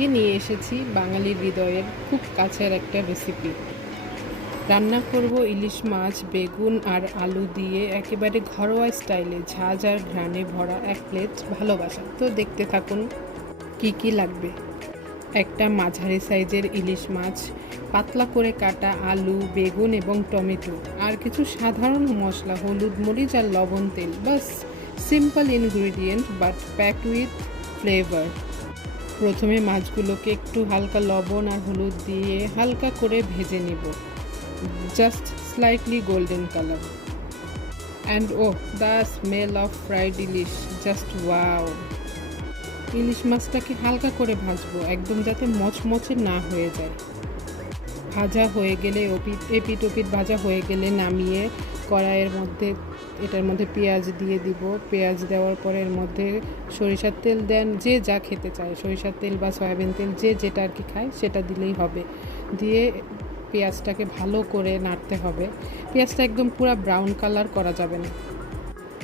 আজকে নিয়ে এসেছি বাঙালির হৃদয়ের খুব কাছের একটা রেসিপি রান্না করব ইলিশ মাছ, বেগুন আর আলু দিয়ে একেবারে ঘরোয়া স্টাইলে ঝাঁঝ আর ঘ্রাণে ভরা এক প্লেট ভালোবাসা। তো দেখতে থাকুন কি কি লাগবে। একটা মাঝারি সাইজের ইলিশ মাছ, পাতলা করে কাটা আলু, বেগুন এবং টমেটো, আর কিছু সাধারণ মশলা, হলুদ, মরিচ আর লবণ তেল। বাস simple ingredient but pack with flavour প্রথমে মাছগুলোকে একটু হালকা লবণ আর হলুদ দিয়ে হালকা করে ভেজে নেব। Just slightly golden colour and oh the smell of fried ilish. Just wow ইলিশ মাছটাকে হালকা করে ভাজবো, একদম যাতে মচমচে না হয়ে যায়। ভাজা হয়ে গেলে ওপিট এপিট ওপিট ভাজা হয়ে গেলে নামিয়ে কড়াইয়ের মধ্যে, এটার মধ্যে পেঁয়াজ দিয়ে দিব। পেঁয়াজ দেওয়ার পরে এর মধ্যে সরিষার তেল দেন, যে যা খেতে চায়। সরিষার তেল বা সয়াবিন তেল যে যেটা আর কি খায়, সেটা দিলেই হবে। দিয়ে পেঁয়াজটাকে ভালো করে নাড়তে হবে। পেঁয়াজটা একদম পুরো ব্রাউন কালার করা যাবে না।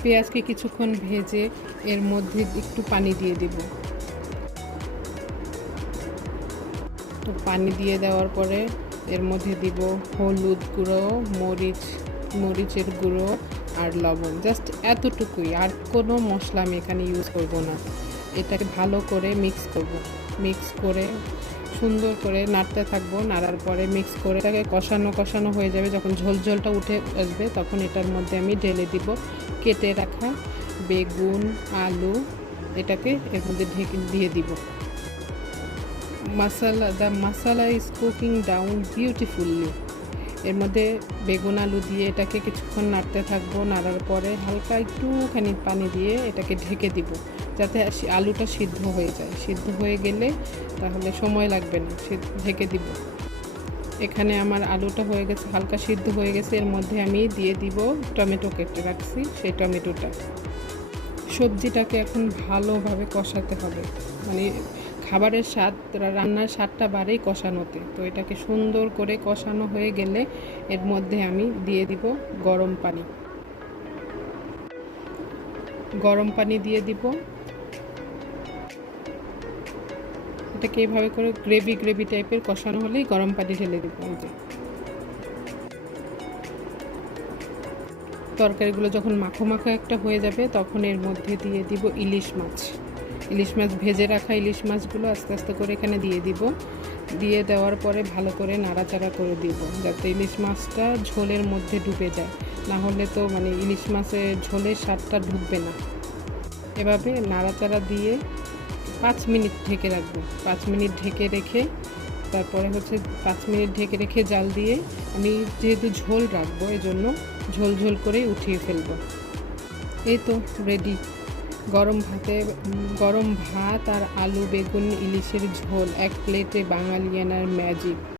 পেঁয়াজকে কিছুক্ষণ ভেজে এর মধ্যে একটু পানি দিয়ে দিব। তো পানি দিয়ে দেওয়ার পরে এর মধ্যে দিব হলুদ গুঁড়ো, মরিচ, মরিচের গুঁড়ো আর লবণ। জাস্ট এতটুকুই। আর কোনো মশলা আমি এখানে ইউজ করব না। এটাকে ভালো করে মিক্স করব। মিক্স করে, সুন্দর করে নাড়তে থাকব। নাড়ার পরে মিক্স করে এটাকে কষানো কষানো হয়ে যাবে। যখন ঝোল ঝোলটা উঠে আসবে, তখন এটার মধ্যে আমি ঢেলে দিব। কেটে রাখা বেগুন, আলু, এটাকে এর মধ্যে ঢেকে দিয়ে দিব। মাসালা দ্য মাসালা ইজ কুকিং ডাউন বিউটিফুললি এর মধ্যে বেগুন আলু দিয়ে এটাকে কিছুক্ষণ নাড়তে থাকব, নাড়ার পরে হালকা একটুখানি পানি দিয়ে এটাকে ঢেকে দিব, যাতে আলুটা সিদ্ধ হয়ে যায়। সিদ্ধ হয়ে গেলে তাহলে সময় লাগবে না ঢেকে দিব। এখানে আমার আলুটা হয়ে গেছে, হালকা সিদ্ধ হয়ে গেছে। এর মধ্যে আমি দিয়ে দিব টমেটো কেটে রাখছি, সেই টমেটোটা। সবজিটাকে এখন ভালোভাবে কষাতে হবে। মানে খাবারের স্বাদ রান্নার স্বাদটা বাড়েই কষানোতে। তো এটাকে সুন্দর করে কষানো হয়ে গেলে এর মধ্যে আমি দিয়ে দিব গরম পানি। গরম পানি দিয়ে দিব। এটাকে এইভাবে করে গ্রেভি গ্রেভি টাইপের কষানো হলেই গরম পানি ঢেলে দিব তরকারিগুলো যখন মাখো মাখো একটা হয়ে যাবে, তখন এর মধ্যে দিয়ে দিব ইলিশ মাছ। ইলিশ মাছ ভেজে রাখা ইলিশ মাছগুলো আস্তে আস্তে করে এখানে দিয়ে দিব। দিয়ে দেওয়ার পরে ভালো করে নাড়াচাড়া করে দিব যাতে ইলিশ মাছটা ঝোলের মধ্যে ডুবে যায়। না হলে তো মানে ইলিশ মাছের ঝোলের স্বাদটা ঢুকবে না। এভাবে নাড়াচাড়া দিয়ে পাঁচ মিনিট ঢেকে রাখব। পাঁচ মিনিট ঢেকে রেখে তারপরে হচ্ছে পাঁচ মিনিট ঢেকে রেখে জাল দিয়ে আমি যেহেতু ঝোল রাখব এই জন্য ঝোল ঝোল করেই উঠিয়ে ফেলব। এই তো রেডি গরম ভাতে গরম ভাত আর আলু বেগুন ইলিশের ঝোল এক প্লেটে বাঙালিয়ানার ম্যাজিক।